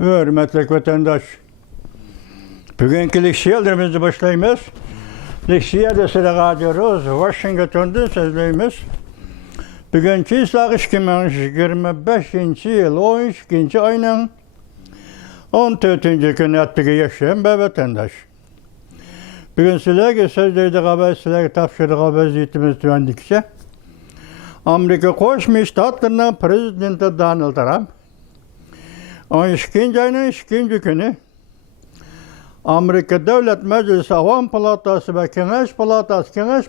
Hürmetli vatandaş, bugünkü leksiyalarımızı başlayımız. Leksiya desene ediyoruz, Washington'da sözlüğümüz. Bugünkü ıslak 2025 yıl 12. ayının 14. günü ettiği yaşayan bir vatandaş. Bugün sizlerge sözlüğüde haber, sizlerge tavsiyelik haber ziyetimiz tüvendikçe. Amerika Koşmuş Ştatlarının Prezidenti Donald Trump 12. ayının 2. günü Amerika Devlet Meclisi Avam Palatası ve Kengeş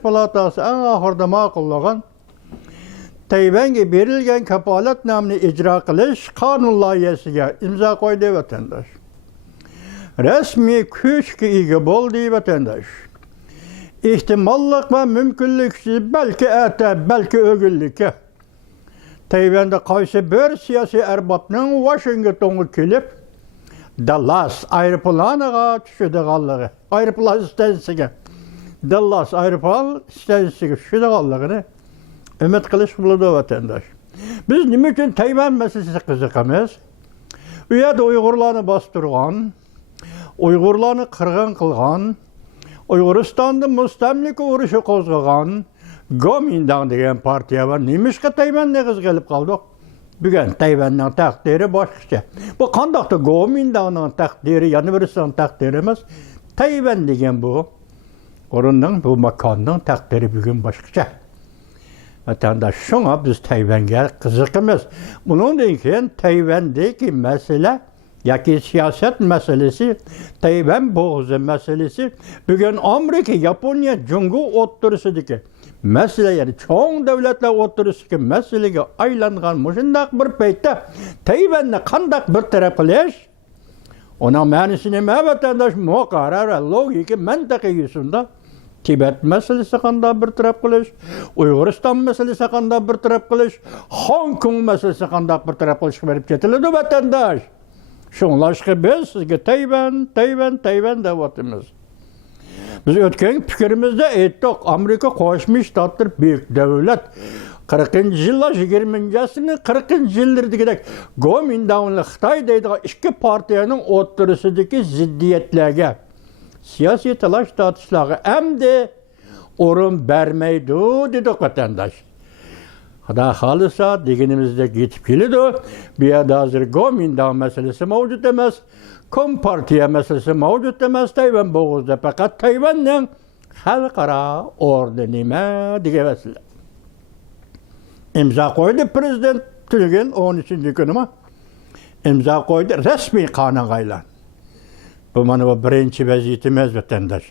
Palatası en ahırda makullagan Tayvan'a verilgen kapalatnamını icra kılış kanun layihesiga imza koydu vatandaş. Resmi küçük igi boldu vatandaş. İhtimallık ve mümkünlüksüz belki belki ögüllükü. Tayvan'da kaysi bir siyasi erbapның Washington'a kelip Dallas aeroplanıga düşüdü gallığı. Aeroplan istansiyasiga. Dallas aeroplan istansiyasiga düşüdü gallığını ümit kılış buludu vatandaş. Biz nima üçün Tayvan meselesi kızıkamız? U yerda Uygurlarni bastırgan, Uygurlarni qirg'in qilgan, Uyg'uristonda mustamlika urushi qo'zg'agan Kuomintang degan partiya var. Nimishqa Tayvanda qizg'alib qoldik? Bugun Tayvanning taqdiri boshqacha. Bu qandoqda Kuomintangning taqdiri, yana birisining taqdiri emas. Tayvan degan bu o'rinning, bu makonning taqdiri bugun boshqacha. Vatandaş şuna biz Tayvan'a qiziqimiz. Bundan keyin Tayvandagi mesele yoki siyaset meselesi, Tayvan bo'g'zi meselesi, bugün Amerika, Yaponiya, Jungo o'ttirisidagi mesele, yani çoğun devletler o'ttirisidagi meseleге aylangan mushundaq bir paytda Tayvanni qandaq bir taraf qilish, ona ma'nosi nima vatandaş muqarrar va logika mantiqi yuzida Tibet meselesi qanday bir taraf qilish, Uyg'uriston meselesi qanday bir taraf qilish, Hong Kong meselesi qanday bir taraf qilish berib ketiladi vatandaş. Şunlaşqa biz sizga Tayvan deyapmiz. Biz o'tgan fikrimizda aytdik, Amerika Qo'shma Shtatlar buyuk davlat. 40-yillar 20-asrning 40-yillardagidek Kuomintangni Xitoy deydigan ikki partiyaning o'ttirisidagi ziddiyatlarga, siyosiy talash tortishlarga endi o'rin bermaydi dedik vatandaş. Xudo xolisa deganimizda yetib keladi. Bu yerda hozir Kuomintang meselesi mavjud emas, Kompartiya meselesi mavjud emas. Tayvan bo'g'izda faqat Tayvanning xalqaro o'rni nima degan masala. İmza koydu prezident tug'ilgan 13. kunima. İmza koydu, rasmiy qonunga aylan. Bu mana bu birinchi vaziyatimiz vatandaş.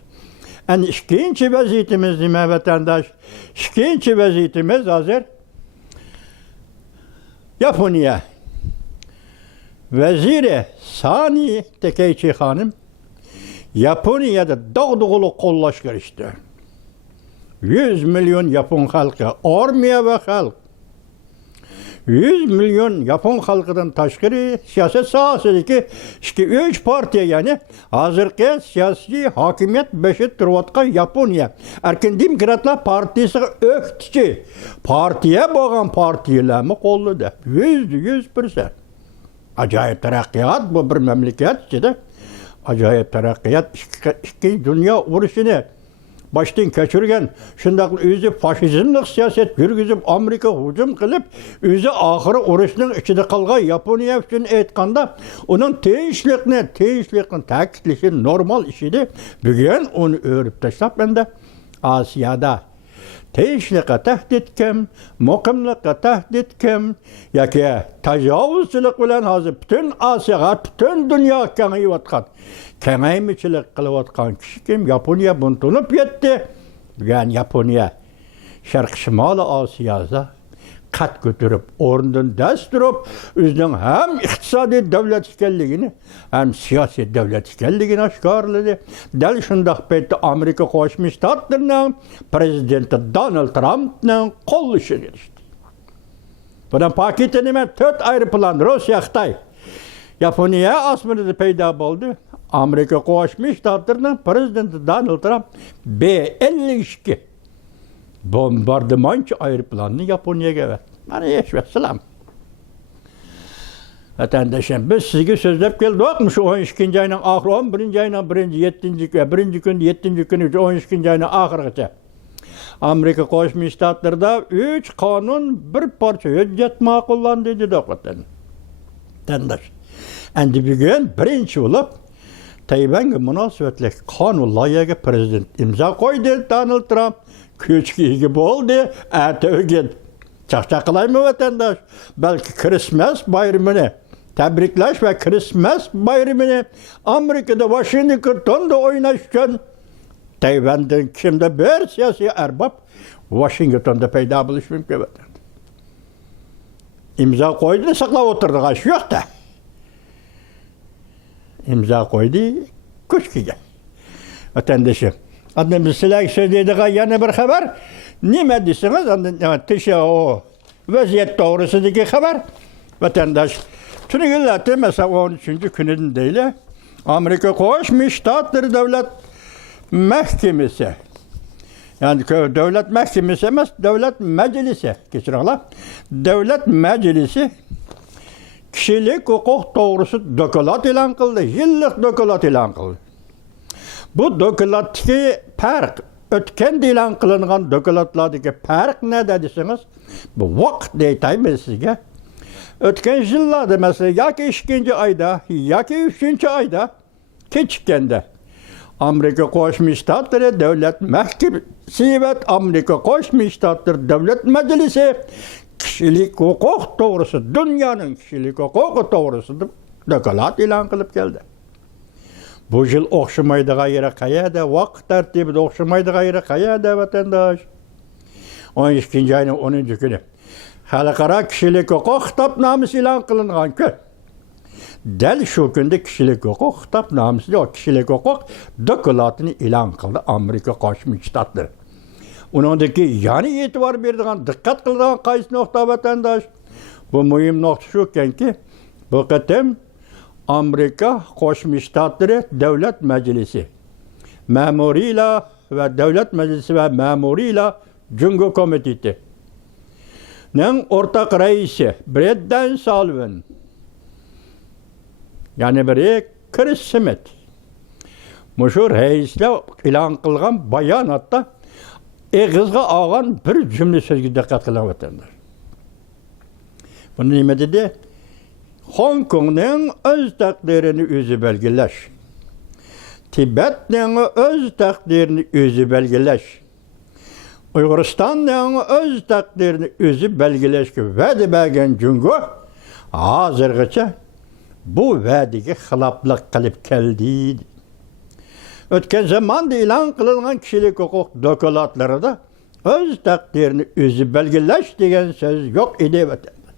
Endi ikkinchi vaziyatimiz nima vatandaş? İkinci vaziyatimiz hozir Yaponiya Veziri Sani Takeichi hanım Yaponiyada dağdığılık qo'llash kirishdi. 100 milyon Yapon xalqi, armiya va xalq 100 milyon Yapon xalqidan tashqari siyosat sohasidagi 2-3 partiya, ya'ni hozirgi siyosiy hokimiyat beshib turayotgan Yaponiya Erkin Demokratlar partiyasiga o'qituvchi partiya bo'lgan partiyalarni qo'lladi. 100%. Ajoyib taraqqiyot bu bir mamlakat ichida. Ajoyib taraqqiyot, ikkinchi dunyo urushini baştan keçirgen, şundaq özü faşizmlik siyaset yürgüzüp Amerika hücum qilib, özü ahırı urushning ichida qolgan Yaponiya uchun aytganda, onun tinchlikni ta'kidlashi normal ishidi. Bugun uni o'rib tashlab endi Osiyada tinchlikqa tahdid kim, muqimlikqa tahdid kim, yoki tajovuzchilik bilan hozir butun Osiyoga, butun dunyoga kengayotgan, kengaymichilik qilayotgan kishi kim? Yaponiya buni tunib yetdi. Bugun Yaponiya Sharq Shimoliy Osiyoda qad ko'tarib, o'rnidan dast turib, o'zining ham iqtisodiy davlat ekanligini, ham siyosiy davlat ekanligini oshkorladi. Dal shundaq paytda Amerika Qo'shma Shtatlarining prezidenti Donald Trumpning qo'llashiga erishdi. Bundan paketi nima? 4 aeroplan Rossiya, Xitoy, Yaponiya osmonida paydo bo'ldi. Amerika Qo'shma Shtatlarining prezidenti Donald Trump B-52 bombardımançı aeroplanını Yaponiyaga verdi. Mana eshitibsizlarmi? Vatandaşım, biz sizge sözlep geldik. Şu 12. ayının ahırı, 11. ayının 1. gün, 7. günü, 12. ayının ahırıca. Amerika Koşmuş Ştatları'da 3 kanun bir parça hüccet makullandı dedi vatandaş. Endi bugün birinci olup Tayvan'ga münasebetli kanun layığı prezident imza koydu Donald Trump. Küçük ilgi oldu. Ögün. Çakçak kılayım vatandaş? Belki Christmas bayramını tebrikleş ve Christmas bayramını Amerika'da Washington'da oynaşken Tayvan'dan kimde bir siyasi erbap Washington'da peyda buluş mümkün. İmza koydu, sakla oturdu, aş yok da. İmza koydu, kuş ki gel. Vatandaşım. Adımız silah söylediği yana bir haber. Nime desiniz? Tişe o vaziyet doğrusundaki haber. Vatandaş. Tünü gülleti mesela 13. günün değil. Amerika Koşmuş Ştatları Devlet Mahkemesi. Yani devlet mahkemesi emez, devlet meclisi. Geçirirler. Devlet meclisi kişilik hukuk doğrusu dokulat ilan kıldı. Yıllık dokulat ilan kıldı. Bu dokulatki fark, ötken ilan kılınan dokulatlardaki fark ne dediniz? Bu vakt deytayım sizge. Ötken yıllarda mesela ya ki 2. ayda, ya ki 3. ayda keçikkende Amerika Koşmuş Ştatları Devlet Mahkemesi ve Amerika Koşmuş Ştatları Devlet Meclisi kişilik hukuk doğrusu, dünyanın kişilik hukuku doğrusu dokulat ilan kılıp geldi. Bu yıl okşamaydı gayrı kayada, vakt tertibi de okşamaydı gayrı kayada vatandaş. 12. ayının 10. günü. Halkara kişilik hukuk kitapnamesi ilan kılınan gün. Del şu günde kişilik hukuk kitapnamesi, o kişilik hukuk dokulatını ilan kıldı Amerika Koşmuş Ştatları. Onundaki yani itibar verdiğin, dikkat kıldığın kayısı nokta vatandaş. Bu mühim nokta şu ki, bu kıtım Amerika Koşmuş Ştatları Devlet Meclisi memuruyla ve Devlet Meclisi ve memuruyla Cumhur Komiteti ortak reisi Brendan Sullivan yani biri Chris Smith muşur reisle ilan kılgan bayanatta ağızga ağan bir cümle sözgü dikkat kılan vatandaş. Bunu nime dedi? Hong Kong'un öz takdirini özü belgeleş. Tibet'in öz takdirini özü belgeleş. Uyguristan'ın öz takdirini özü belgeleş ki vədi bəgən cüngü hazırgıça bu vədigi xilaplık kılıp geldi. Ötken zamanda ilan kılınan kişilik hukuk dokulatları da öz takdirini özü belgeleş degen söz yok idi vatandaş.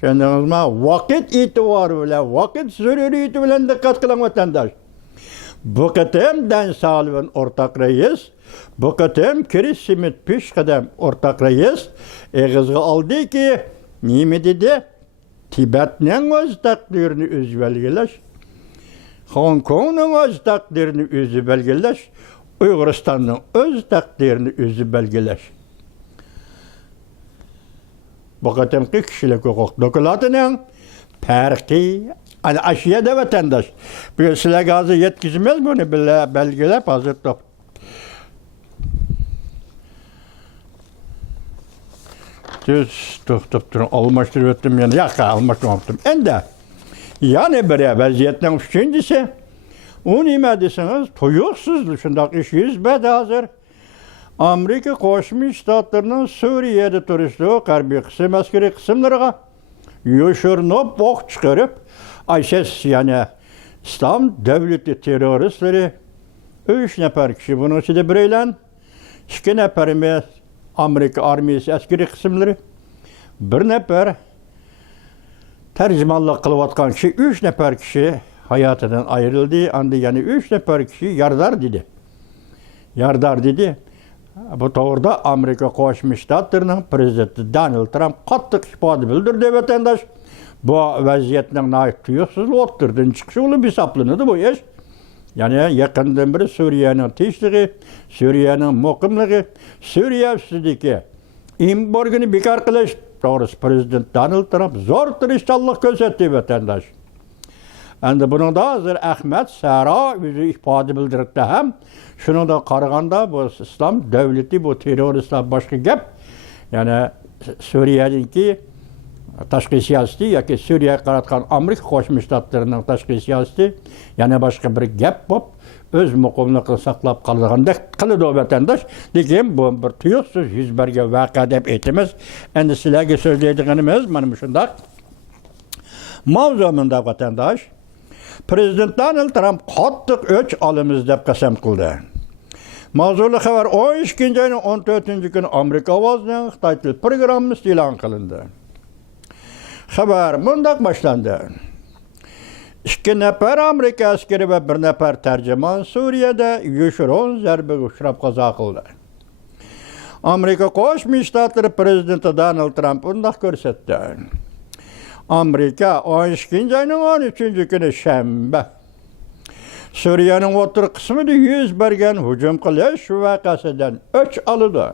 Kendinizme vakit itibarı bile, vakit sürürüyeti bile dikkat kılan vatandaş. Bu kıtımdan Sullivan ortak reis, bu kıtım Chris Smith piş kadem ortak reis, ağızga aldı ki, nime dedi? Tibet'nin öz takdirini özü belgeleş, Hong Kong'un öz takdirini özü belgeleş, Uyguristan'ın öz takdirini özü belgeleş. Bu kadar kişilik hukuk dokulatının farkı, hani aşıya vatandaş. Bir silah gazı yetkizmez bunu belgelep hazır top. Düz tutup almıştır öttüm yani yaka almıştım. Ende yani bir vaziyetten üçüncüsü o nime deseniz tuyuksuz şundak iş yüz bede hazır. Amerika Koşmuş Ştatlarının Suriye'de turistliği karbi kısım askeri kısımlarına yoşurnup ok çıkarıp ISIS yani İslam devleti teröristleri 3 nefer kişi bunun içinde bireylen 2 neferimiz Amerika armiyası askeri kısımları 1 nefer tercümanlık kılıvatkan kişi 3 nefer kişi hayatından ayrıldı. Andı yani 3 nefer kişi yardar dedi. Yardar dedi. Bu doğruda Amerika Koşmuş Ştatlarının prezidenti Donald Trump kattık ifade bildirdi vatandaş. Bu vaziyetten naik tuyuksuz otturduğun çıkışı olup hesaplanırdı bu iş. Yani yakından beri Suriye'nin teşliği, Suriye'nin mukimliği, Suriye üstündeki imborgunu bekar kılış doğrusu Prezident Donald Trump zor tirişçilik gösterdi vatandaş. Endi bunun da hazır Ahmet Sara özü ifade bildirdi hem şunu da qaraganda bu İslam devleti bu teröristler başka gap. Yani Suriye'deki tashqi siyosati yoki Suriyaga qaratgan Amerika Qo'shma Shtatlarining tashqi siyosati yana boshqa bir gap bo'lib, o'z muqimligini saqlab qolgandek qiladi vatandosh. Lekin bu bir tuyuqsiz yuz bergan voqea deb aytamiz. Endi sizlarga so'zlaydiganimiz mana shunday. Mavzumunda vatandosh Prezident Donald Trump qattiq o'ch olamiz deb qasam qildi. Mavzuli xabar 12 ayning 14-kuni Amerika ovozining Xitoy til programmasi e'lon qilindi. Xabar bundoq boshlandi. 2 nafar Amerika askari va 1 nafar tarjimon Suriyada yoshirin zarbaga uchrab qazo qildi. Amerika Qo'shma Shtatlari prezidenti Donald Trump bundoq ko'rsatdi. Amerika 12 ayning 13-kuni shanba Suriyaning o'tir qismida yuz bergan hujum qilish voqeasidan o'ch oldi.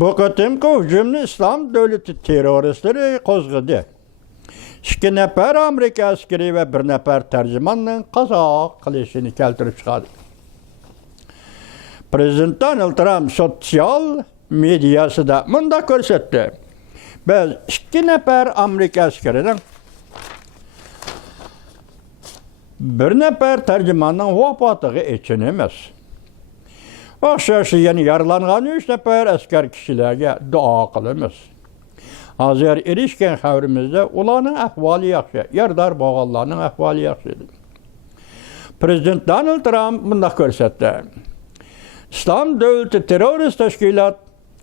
Bu qatimki hujumni Islom davlati terroristlari qo'zg'adi. 2 nafar Amerika askari va 1 nafar tarjimonning qazo qilishini keltirib chiqadi. Prezident Donald Trump sotsial mediasida bunday ko'rsatdi. Biz 2 nafar Amerika askarining 1 nafar tarjimonning vafotiga ichinimiz. O'xshash yana yaralangan 3 nafar askar kishilarga duo qilamiz. Hozir erishgan xabarimizda ularning ahvoli yaxshi, yardar bo'lganlarning ahvoli yaxshi edi. Prezident Donald Trump bunday ko'rsatdi. Islom davlati terrorist tashkilot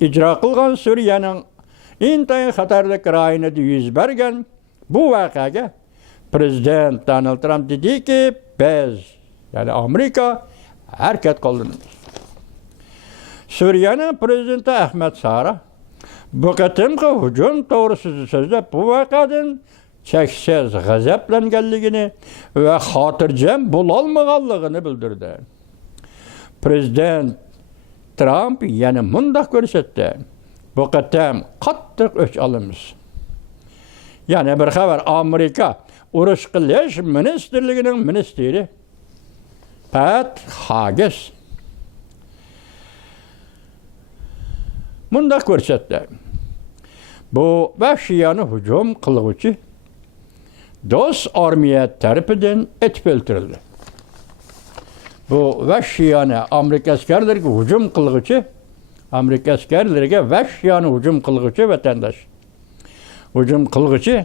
ijro qilgan Suriyaning intayin xatarli rayonida yuz bergan bu voqeaga Prezident Donald Trump dediki, biz, yani Amerika harakat qildik. Suriyaning prezidenti Ahmed Sara bu qatimki hujum to'g'risida so'zlab bu voqeadan cheksiz g'azablanganligini va xotirjam bo'lolmaganligini bildirdi. Prezident Trump yana bunday ko'rsatdi. Bu qatam qattiq o'ch olamiz. Yana bir xabar Amerika urush qilish ministrligining ministri Pat Hagis bunday ko'rsatdi. Bu vahshiyona hujum qiluvchi do'st armiya tarafidan etib o'ldirildi. Bu vahshiyona Amerika askarlariga hujum qiluvchi, Amerika askarlariga vahshiyona hujum qiluvchi vatandosh. Hujum qiluvchi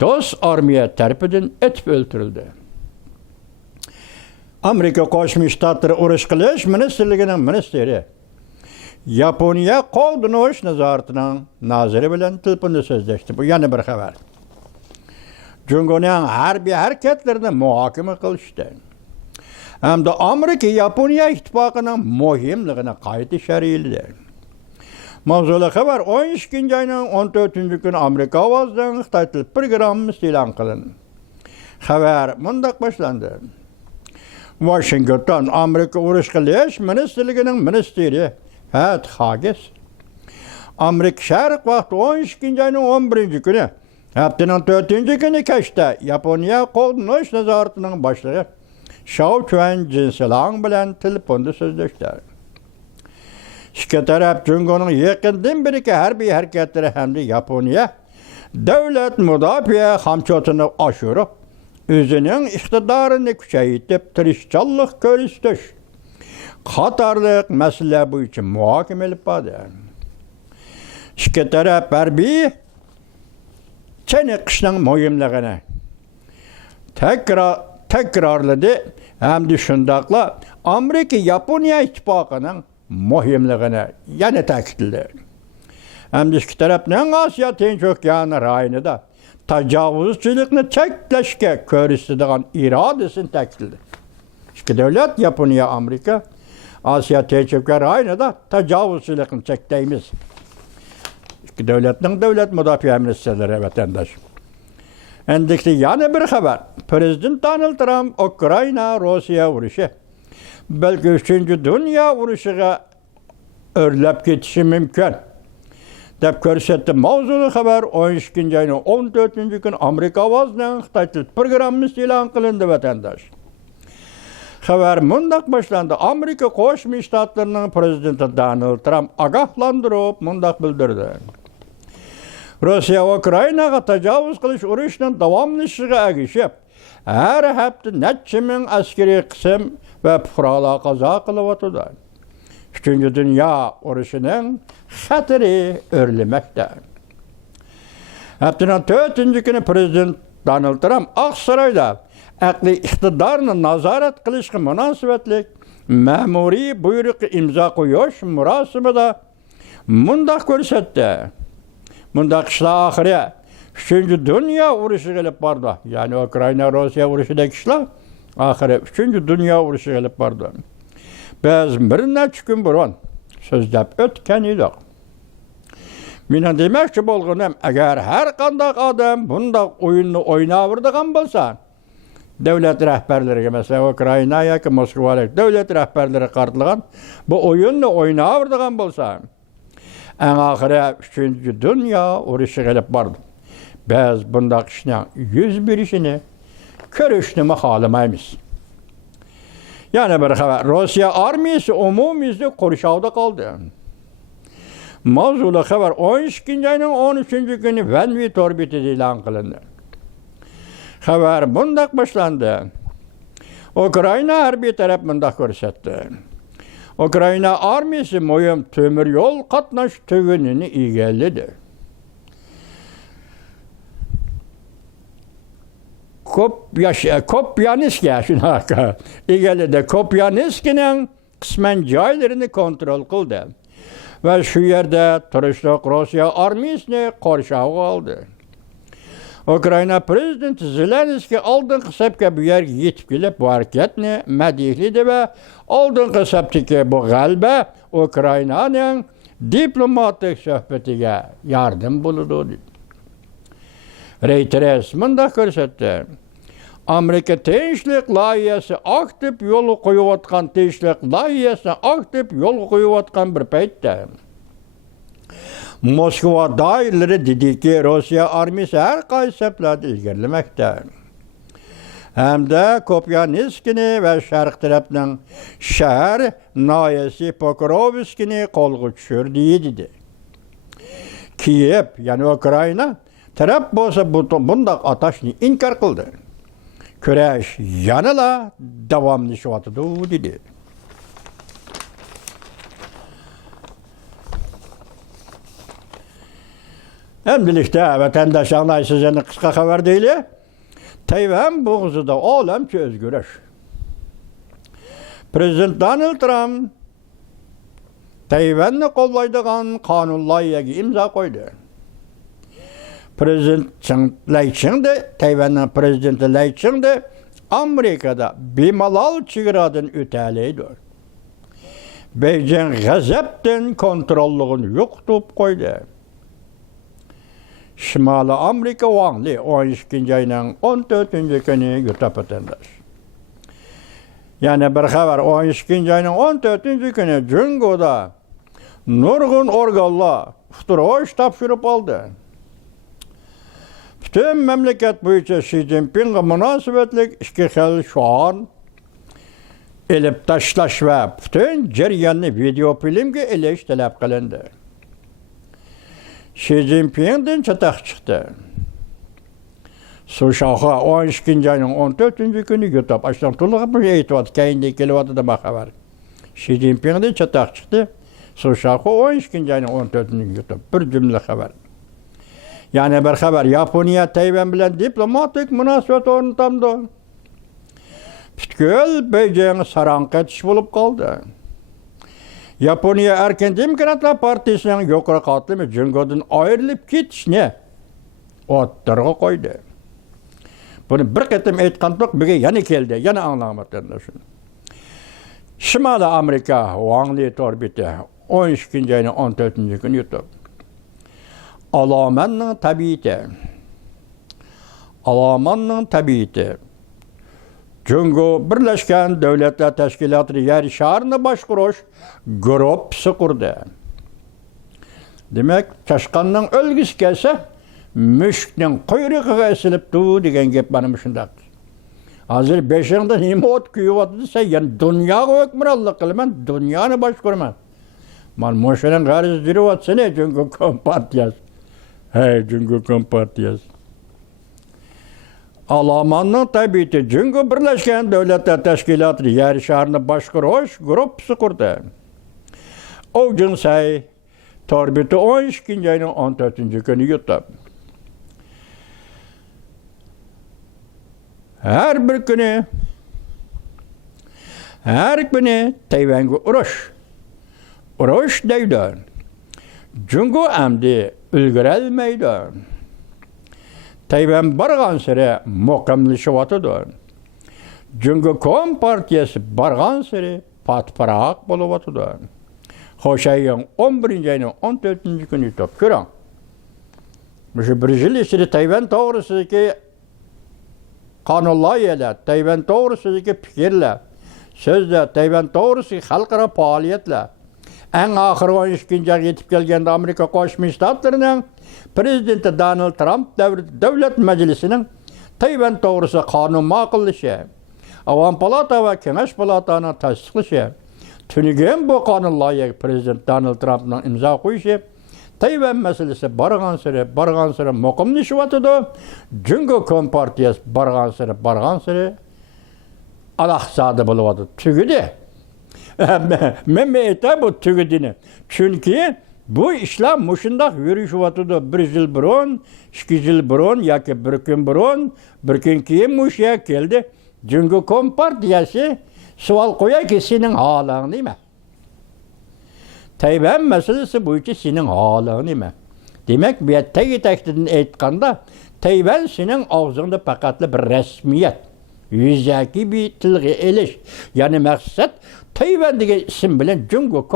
do'st armiya tarafidan etib o'ldirildi. Amerika Qo'shma Shtatlari urush qilish ministrligining ministri Yaponiya qo'g'dinosh nazoratining naziri bilan telefonda so'zlashdi. Bu yana bir xabar. Jungoning harbiy harakatlarini muhokama qilishdi. Hamda Amerika Yaponiya ittifoqining muhimligini qayta ishorildi. Mavzuli xabar 12 ayning 14-kuni Amerika ovozining Xitoy til programmasi e'lon qilindi. Xabar bundoq boshlandi. Washington Amerika urush qilish ministrligining ministri Pat Hagis Amerika Sharq vaqti 12 ayning 11-kuni haftaning 4-kuni kechda Yaponiya qo'g'dinosh nazoratining boshlig'i Shao Chuan Jinselang bilan telefonda so'zlashdi. İki taraf Jungoning yaqindan beriki harbiy harakatlari hamda Yaponiya davlat mudofaa hamkorligini oshirib, o'zining iqtidorini kuchaytirib, tirishchanlik ko'rsatish qatorliq masalalar bo'yicha muhokama olib bordi. İki taraf harbiy chiniqishning muhimligini takrorladi hamda shundaqla Amerika Yaponiya ittifoqining muhimligini yana ta'kidladi. Hamda ikki tarafning Osiyo Tinch okeani rayonida tajovuzchilikni cheklashga ko'rsatadigan irodasini ta'kidladi. Ikki davlat Yaponiya, Amerika Osiyo Tinch okeani rayonida tajovuzchilikni cheklaymiz. Ikki davlatning davlat mudofaa ministrlari vatandosh. Endikli yana bir xabar. Prezident Donald Trump Ukraina-Rossiya urushi balki 3-Dünya urushiga o'rlab ketishi mumkin deb ko'rsatdi. Mavzuli xabar 12 ayning 14-kuni Amerika ovozining Xitoy til programmasi e'lon qilindi vatandosh. Xabar mundaq boshlandi. Amerika Qo'shma Shtatlarining prezidenti Donald Trump ogohlantirib mundaq bildirdi. Rossiya Ukrainaga tajovuz qilish urushining davomlashishiga agishib, har hafta necha ming askariy qism va fuqarolar qazo qilyotdi. 3-Dünya urushining xatiri o'rlamoqda. Haftaning 4-kuni prezident Donald Trump Oqsaroyda aqliy iqtidorni nazorat qilishga munosabatlik ma'muriy buyruqqa imzo qo'yish marosimida mundaq ko'rsatdi. Mundaq ishlar oxiri 3-Dünya urushi qilib bordi. Ya'ni Ukraina Rossiya urushidagi ishlar oxiri 3-Dünya urushi qilib bordi. Biz bir necha kun burun so'zlab o'tgan edik. Meni demoqchi bo'lganim, agar har qanday odam bunday o'yinni o'ynaveradigan bo'lsa, davlat rahbarlariga, masalan, Ukraina yoki Moskvalik davlat rahbarlari qartilgan bu o'yinni o'ynaveradigan bo'lsa, eng oxiri 3-Dünya urushi qilib bordi. Biz bunday ishning yuz berishini ko'rishni xohlamaymiz. Yana bir xabar, Rossiya armiyasi umumiyatda qurshovda qoldi. Mavzuli xabar 12 ayning 13-kuni Vanvit orbitida e'lon qilindi. Xabar bundaq boshlandi. Ukraina harbiy taraf bundaq ko'rsatdi. Ukraina armiyasi muhim temir yo'l qatnash tugunini egalladi. Kopyanskiga shunaqa egalladi. Kopyanskining qisman joylarini kontrol qildi va shu yerda turishliq Rossiya armiyasini qo'rshovga oldi. Ukraina prezidenti Zelenskiy oldingi hisobga bu yerga yetib kelib, bu harakatni madihladi va oldingi hisobdagi bu g'alaba Ukrainaning diplomatik suhbatiga yordam bo'ladi. Reuters mundaq ko'rsatdi. Amerika tinchlik loyihasi aktiv yo'l qo'yayotgan bir paytda Moskva doiralari dediki, Rossiya armiyasi har qaysi sabablarda ilgarilamoqda. Hamda Kopyanskini va sharq tarafning shahar noyasi Pokrovskini qo'lga tushirdi dedi. Kiyev, ya'ni Ukraina taraf bo'lsa bunday atashni inkor qildi. Kurash yanada davomlashyapti dedi. Endilikda vatandoshlar sizlarga qisqa xabar deyli. Tayvan bo'g'zida olamcha o'zgarish. Prezident Donald Trump Tayvanni qo'llaydigan qonun loyihaga imzo qo'ydi. Tayvanning prezidenti Lai Ching-de Amerikada bemalol chegaradan o'talaydi. Beijing g'azabdan kontrolligini yo'qotib qo'ydi. Shimoliy Amerika Wangli 12 ayning 14-kuni yutib o'tdi. Yana bir xabar 12 ayning 14-kuni Jungoda nurg'un organlar uqtirish topshirib oldi. Bütün memleket bo'yicha Xi Jinpingga munosabatlik ikki xil shon elib tashlash va butun jarayonni video filmga ilish talab qilindi. Xi Jinpingdan chataq chiqdi. Sushoha 12 ayning 14-kuni YouTube ashdan to'liq bir aytib keyinda kelyapti deb xabar. Xi Jinpingdan chataq chiqdi. Sushoha 12 ayning 14-kuni YouTube bir jumla xabar. Yani bir xabar, Yaponiya Tayvan bilan diplomatik munosabat o'rnatamdi. Butkul Beijing saranqatish bo'lib qoldi. Yaponiya Erkin Demokratlar partiyasining yuqori qatlami Jungodan ayrilib ketishni o'ttirg'a qo'ydi. Buni bir qatim aytgandik, bugun yana keldi, yana anglamoqdan shuni. Shimoliy Amerika Wangli orbiti 12 ayning 14-kuni yutib. Alamanning tabiiti. Jungo Birlashgan Davlatlar Tashkiloti yer sharini boshqarish guruhi qurdi. Demek çaşkanның ölgüsü kelse müşkning quyruğuna esilipdi degan gap mana shunday. Hazır beşiğinde nima ot kuyup desa, yani dunyoga hukmronlik qilaman, dunyoni boshqaraman. Man mo'shaning g'ariz yuribotsa ne Jungo Kompartiyasi. Hey Jungo Kompartiyasi. Almanning tabiati Jungo Birlashgan Davlatlar Tashkiloti yer sharini boshqarish gruppasi qurdi. O gün say torbiti 12 ayning 14-kuni yutdi. Her günü Tayvanga urush deydi. Jungo amdi ulgurolmaydi. Tayvan bargan sari muqimlashyapti. Jungo Kompartiyasi bargan sari patparaq bo'lyapti. Xo'shayin 11 ayning 14-kuni yutib ko'ring. Shu bir yil ichida Tayvan to'g'risidagi qonun loyihalar, Tayvan to'g'risidagi fikrlar, so'zlar, Tayvan to'g'risidagi xalqaro faoliyatlar. Eng oxiri 12-ga yetib kelganda Amerika Qo'shma Shtatlarining prezidenti Donald Trump davlat majlisining Tayvan to'g'risida qonun ma'qullashi, Avam palata va Kengash palataning tasdiqlashi, tunigan bu qonun loyihaga prezident Donald Trumpning imzo qo'yishi Tayvan masalasi bargan sari muqimlashyapti. Jungo Kompartiyasi bargan sari alahzada bo'lyapti. Tugidi. Men aytay bu tugidini. Chunki bu ishlar mushundaq yurishyapti. 1 yil burun, 2 yil burun yoki 1 kun burun, 1 kun keyin mushga keldi. Jungo Kompartiyasi savol qo'yayki, sening holing nima? Tayvan masalasi bo'yicha sening holing nima? Demak, bu yerda yetakchidan aytganda, Tayvan sening og'zingda faqat bir rasmiyat, yuzaki bir tilga elish. Ya'ni maqsad Tayvan degan ism bilan Jungo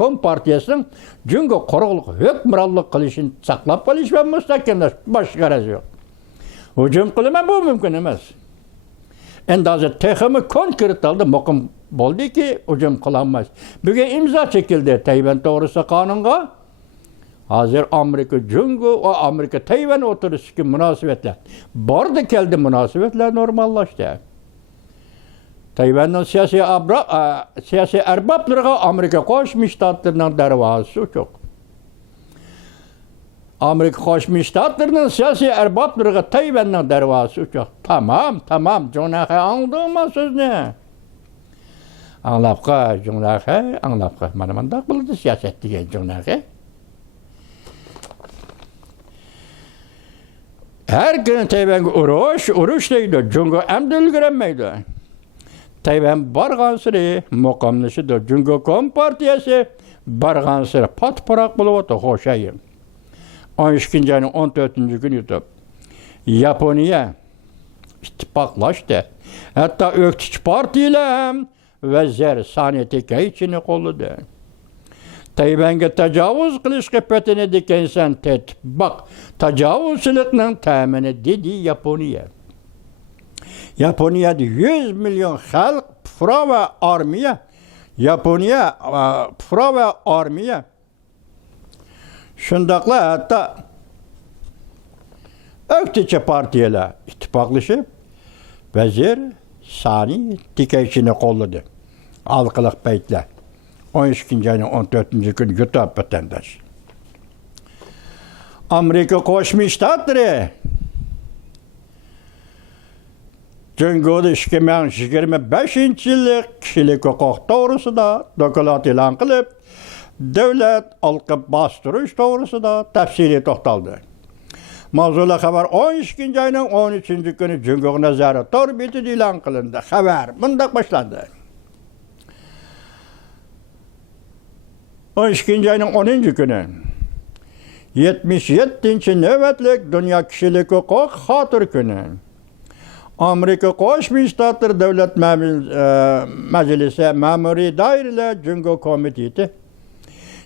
Kompartiyasining Jungo quruqlik hukmronlik qilishini saqlab qolish va mustahkamlash boshqa g'araz yo'q. Hujum qilaman bu mumkin emas. Endi hozir texmi konkret holda muqim bo'ldiki, hujum qilinmas. Bugun imzo chekildi Tayvan to'g'risida qonunga. Hozir Amerika Jungo va Amerika Tayvan o'tirishga munosabatlar bordi keldi, munosabatlar normallashdi. Tayvanning siyosiy arboblariga Amerika Qo'shma Shtatlarining darvozasi yo'q. Amerika Qo'shma Shtatlarining siyosiy arboblariga Tayvanning darvozasi yo'q. Tamam, jo'naqa angladingmi sizni? Anglab qo'y. Mana bunday bo'ldi siyosat degan jo'naqa. Her gün Tayvanga urush deydi. Jungo amdi ulgurolmaydi. Tayvan bargan sari muqimlashyapti. Jungo Kompartiyasi bargan sari patparaq bo'lyapti. Xo'shayin 12 ayning 14-kuni yutib Yaponiya ittifoqlashdi. Hatto o'ktish partiyalar ham vazir sanitikayichini qo'lladi. Tayvanga tajovuz qilishga patinadigan bak, tajovuzchilikning ta'mini dedi Yaponiya. Yaponiyada 100 milyon xalq, pufro va armiya. Yaponiya pufro va armiya. Shundaqla hatto o'ktichi partiyalar ittifoqlashib vazir sanitikayichini qo'lladi. Alqiliq paytlar. 12 ayning 14-kuni yutib vatandosh. Amerika Qo'shma Shtatlari Jungoda 2025-yillik kishilik huquq to'g'risida doklad e'lon qilib, davlat olqib bostirish to'g'risida tafsiliy to'xtaldi. Mavzuli xabar 12 ayning 13-kuni Jungo nazorat torbetida e'lon qilindi. Xabar bunday boshlandi. 12 ayning 10-kuni 77-navbatlik Dunyo kishilik huquq xotir kuni. Amerika Qo'shma Shtatlari Davlat Majlisi Ma'muriy doiralar Jungo komiteti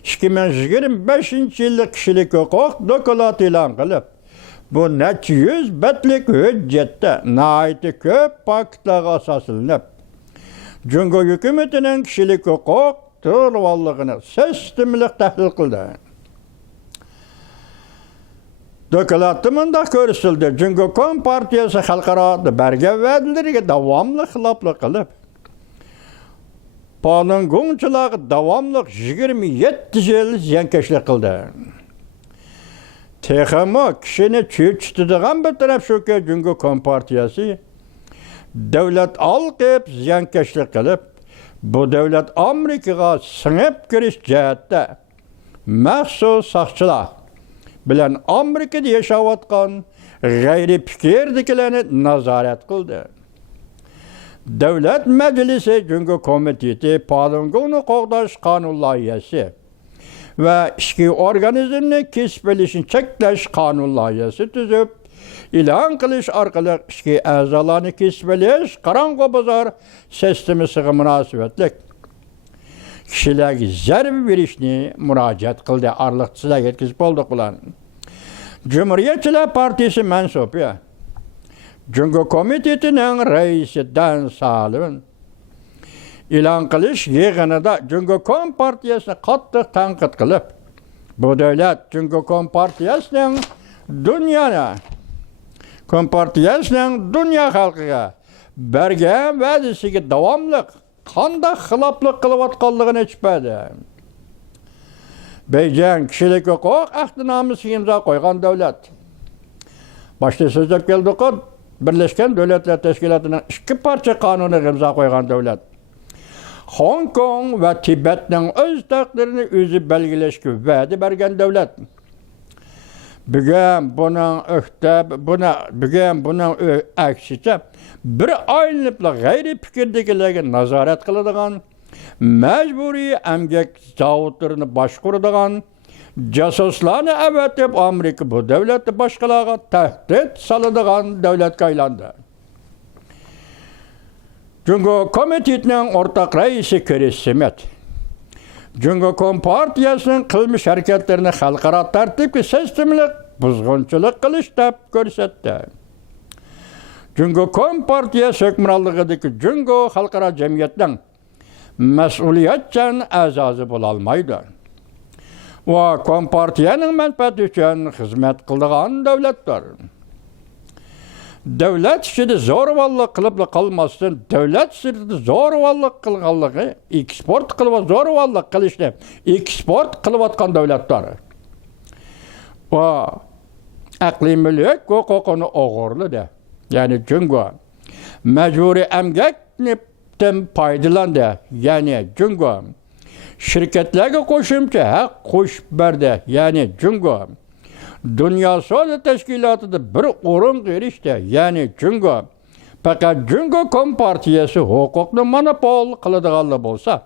2025-yillik kishilik huquq doklad e'lon qilib, bu necha yuz betlik hujjatda nihoyatda ko'p faktlarga asoslanib, Jungo hukumatining kishilik huquq to'g'riligini sistemli tahlil qildi. Doklatda mındaq görüsüldü. Çünkü Kompartiyası xalqaro bergen vədileriga davamlı xilaflıq qılıb. Palın Gongçılığı davamlıq 27 yıl ziyankeşlik qıldı. Texamo kişini çürütüdüğün bir taraf şu ki çünkü Kompartiyası devlet alqıp ziyankeşlik qılıb. Bu devlet Amerikaga sınıp giriş cəhətdə məxsus saqçılar bilen Amerikada yaşayotgan gayri fikirdikilerini nazaret kıldı. Devlet Meclisi çünkü komiteti Palingonu qoğdaş kanun layihesi ve işki organizmini kesbelişini çekleş kanun layihesi tüzüp ilan kılış arkalık işki azalarını kesbeliş karango bazar sistemi sığı münasibetlik kişilerge zerbi verişini müracaat kıldı. Arlıqçılar yetkizip olduk bulan. Cumhuriyetçiler Partisi mensubu. Çünkü komitetinin reisi Dan Salivin ilan kılış yığınıda çünkü Kompartiyasını qattiq tanqid qilib, bu devlet çünkü Kompartiyasının dünya halkıga bergen vədisiga davamlıq qandaq xilaflıq qılıbatqanlığını etmedi. Beycan kişilik hukuk ahdinaməsi imza koygan devlet. Başta sözlep geldik o, Birleşken Devletler Teşkilatı'nın 2 parça kanunu imza koygan devlet. Hong Kong ve Tibet'nin öz takdirini özü belgileşki vədi bergen devlet. Bugün bunun aksine bir aynılıpla gayri fikirdekilerine nazaret kılıdığın, mecburi emgek zavutlarını başkurduğun, casuslarını evetip Amerika bu devleti başkalarına tehdit salıdığın devlet kaylandı. Çünkü komitetinin ortak reisi Chris Smith, çünkü Kompartiyasının kılmış hareketlerini halkara tertip sistemlik buzgunçuluk kılış dep görsetti. Çünkü Kompartiyası hükümranlığıdaki çünkü halkara cemiyetten mesuliyetçen azazı bulalmaydı. Ve Kompartiyanın menfaati için hizmet kıldığın devletler. Devlet işini zorvallık kılıp kalmasın, devlet işini zorvallık kılganlığı, eksport kılıp zorvallık kılışını, eksport kılıvatkan devletler. Ve akli mülk hukukunu oğurlu de. Yani çünkü mecburi emgekten paydalandı. Yani çünkü şirketlerge koşumçu hak koş berdi. Yani çünkü Dünya Sağlık Teşkilatı'da bir orun girişte. Yani çünkü fakat çünkü Kompartiyası hukuklu monopol kılıdığalı bolsa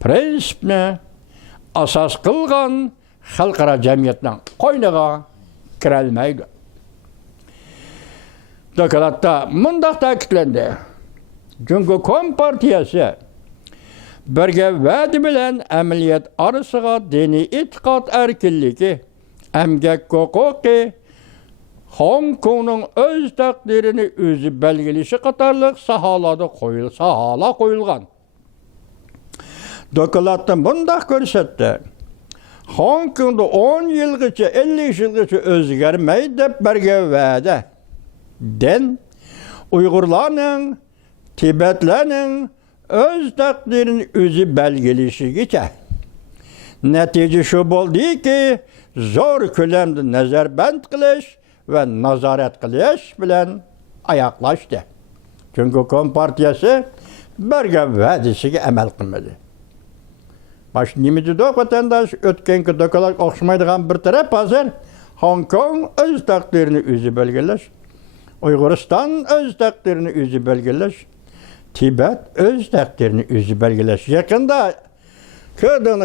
prensipne asas kılgan halkara cemiyetten koynağa kirelmeydi. Dokulatta mundaq ta'kidlendi. Çünkü Kompartiyası birge vədi bilen əməliyyat arasıga dini itiqad erkinligi, emgek hukuki, Hong Kong'un öz takdirini özü belgilişi qatarlıq sahala koyulgan. Dokulatta mundaq görsetdi. Hong Kong'da 10 yılgıça, 50 yılgıça özgermeyi dep birge vədi. Den Uygurlarning, Tibetlerning öz takdirini özü belgelişi geçe. Netice şu oldu ki zor kölemde nazarband kılış ve nazaret kılış bilen ayaklaştı. Çünkü Kompartiyası bergen vədisiga emel kılmadı. Baş nimidi de vatandaş ötkenki dokalar okşamaydıgan bir taraf hazır Hong Kong öz takdirini özü belgeleş. Uyguristan öz takdirini özü belgeleş. Tibet öz takdirini özü belgeleş. Yakında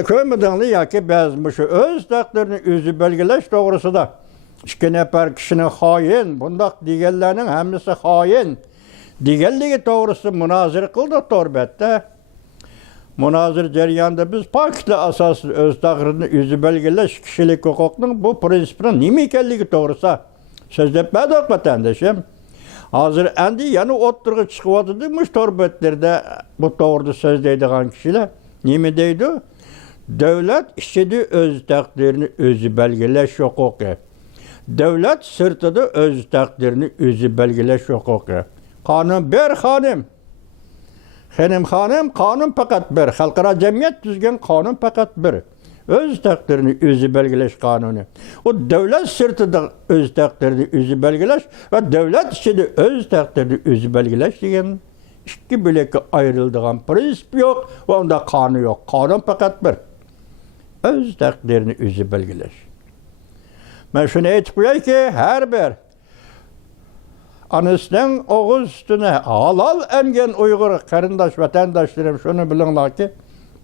köymediğini ya ki bezmişi öz takdirini özü belgeleş doğrusu da. İki nefer kişinin hain, bundak diğerlerinin hemisi hain. Diğerliği doğrusu münazir kıldık torbette. Münazir ceryanında biz paketli asaslı öz takdirini özü belgeleş kişilik hukukunun bu prensipinin nimikelliği doğrusu. Sözleşmedik vatandaşım. Hazır endi yani oturgu çıkıvadımış torbetlerde bu doğruda söz deydiğen kişiler. Nimi deydi? Devlet işçide öz takdirini özü belgeleş hukuku. Devlet sırtıda öz takdirini özü belgeleş hukuku. Kanun bir hanım. Hanım, kanun fakat bir. Halkara cemiyet düzgün kanun fakat bir. Öz takdirini özü belgeleş kanunu. O devlet sırtıda öz takdirini özü belgeleş ve devlet içinde öz takdirini özü belgeleş diyen iki bölekке ayrıldığın prinsip yok ve onda kanun yok. Kanun fakat bir. Öz takdirini özü belgeleş. Ben şunu aytip koyay ki her bir anasının oğuz üstüne halal emgen Uygur karındaş vatandaşlarım şunu bilinglar ki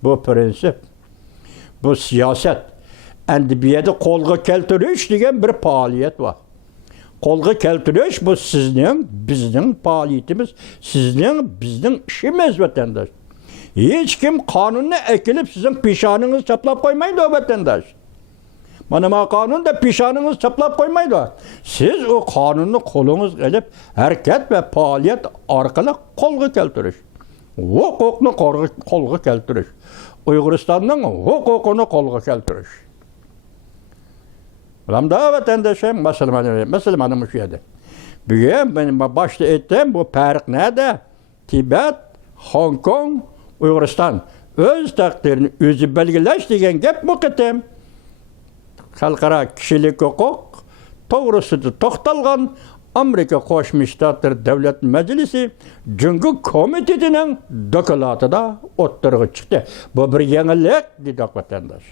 bu prinsip, bu siyaset endi bir yerde kolga keltiriş degan bir faaliyet var. Kolga keltiriş bu sizning, bizning faaliyetimiz, sizning, bizning işimiz vatandaş. Hiç kim kanunni ekilip sizin pişanınızı çaplap koymaydı o vatandaş. Mana kanun da pişanınızı çaplap koymaydı. Siz o kanunu kolunuz gelip hareket ve faaliyet arkalı kolga keltiriş. Hukukunu kolga keltiriş. Uyguristan'ın hukukunu kolga keltiriş. Ulan da vatandaşım Müslümanım şu yerde. Bugün benim başta ettiğim bu fark nerede? Tibet, Hong Kong, Uyguristan öz takdirini özü belgeleş degan gap bu ketem. Halkara kişilik hukuk to'g'risida to'xtalgan Amerika Qo'shma Shtatlar Davlat Majlisi Jungi komitetining dokladida o'ttirg'i chiqdi. Bu bir yangilik dedi vatandaş.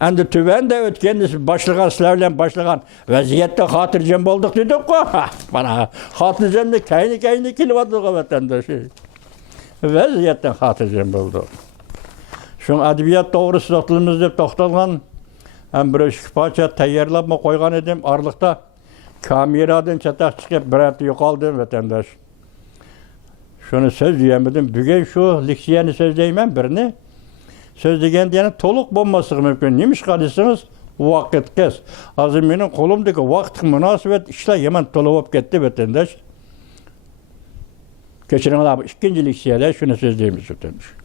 Endi tuvanda o'tgan boshligan sizlar bilan boshligan vaziyatda xotirjam bo'ldik dedik-ku. Mana xotirjamda kayni kelyapti vatandaş. Vaziyatdan xotirjam bo'ldik. Şu adabiyat to'g'risida tilimiz deb to'xtalgan hem bir şifaça tayyorlab qo'ygan edim. Arlıqda kameradan çataq chiqib bir hafta yo'qoldim vatandaş. Şunu so'zlayamadim. Bugun shu leksiyani so'zlayman birini. So'zlaganda yana to'liq bo'lmasligi mumkin. Nima ish qilasiniz? Vaqt qiz. Hozir mening qo'limdagi vaqt munosabat ishlar yomon to'lib bo'lib ketdi vatandaş. Kechiringlar, ikkinchi leksiyada shuni so'zlaymiz vatandaş.